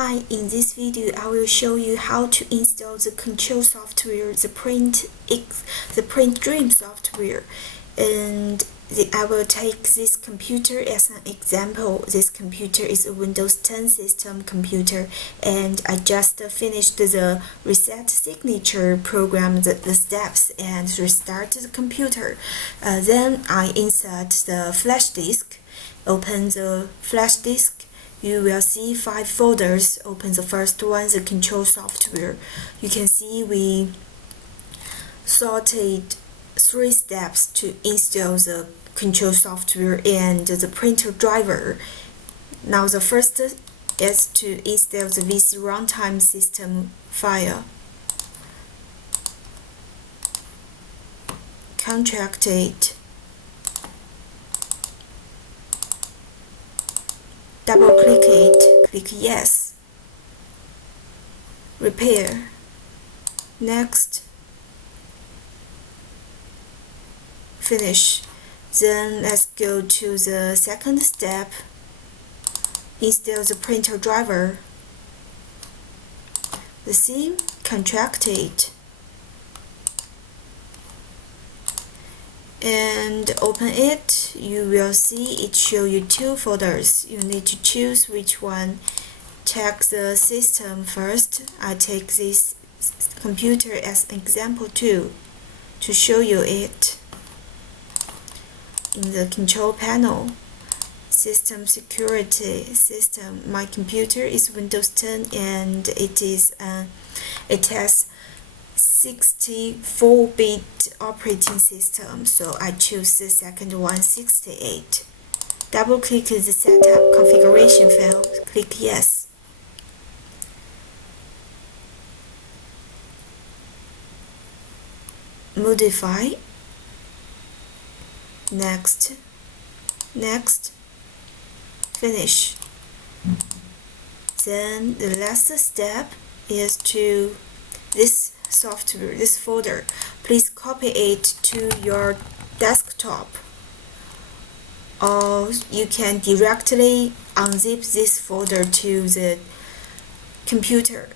Hi, in this video I will show you how to install the control software, the Print Dream software. And I will take this computer as an example. This computer is a Windows 10 system computer, and I just finished the reset signature program, the steps, and restart the computer. Then I insert the flash disk, open the flash disk. You will see 5 folders. Open the first one, the control software. You can see we sorted 3 steps to install the control software and the printer driver. Now the first is to install the VC runtime system file. Contract it. Double click it, click yes. Repair. Next. Finish. Then let's go to the second step. Install the printer driver. The same, contract it. And open it. You will see it show you 2 folders. You need to choose which one. Check the system first. I take this computer as example 2 to show you it. In the control panel, system security system. My computer is Windows 10 and it has 64-bit operating system, so I choose the second one, 68. Double click the setup configuration file, click yes. Modify. Next. Next. Finish. Then the last step is to this software, this folder. Please copy it to your desktop, or you can directly unzip this folder to the computer.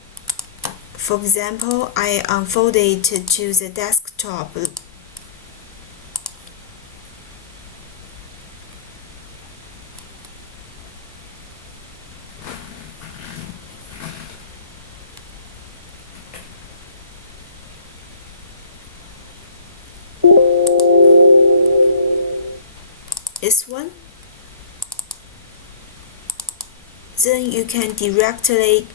For example, I unfold it to the desktop. This one. Then you can directly,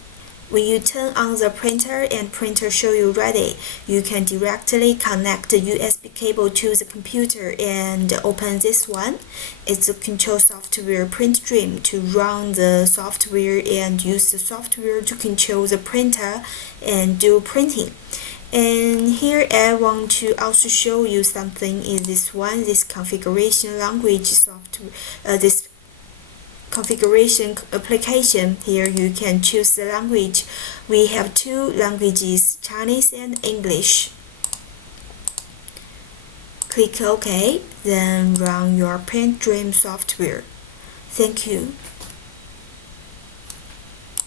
when you turn on the printer and printer show you ready, you can directly connect the USB cable to the computer and open this one. It's the control software Print Dream to run the software and use the software to control the printer and do printing. And here I want to also show you something in this one, this configuration language software, this configuration application. Here you can choose the language. We have 2 languages, Chinese and English. Click OK, then run your Print Dream software. Thank you.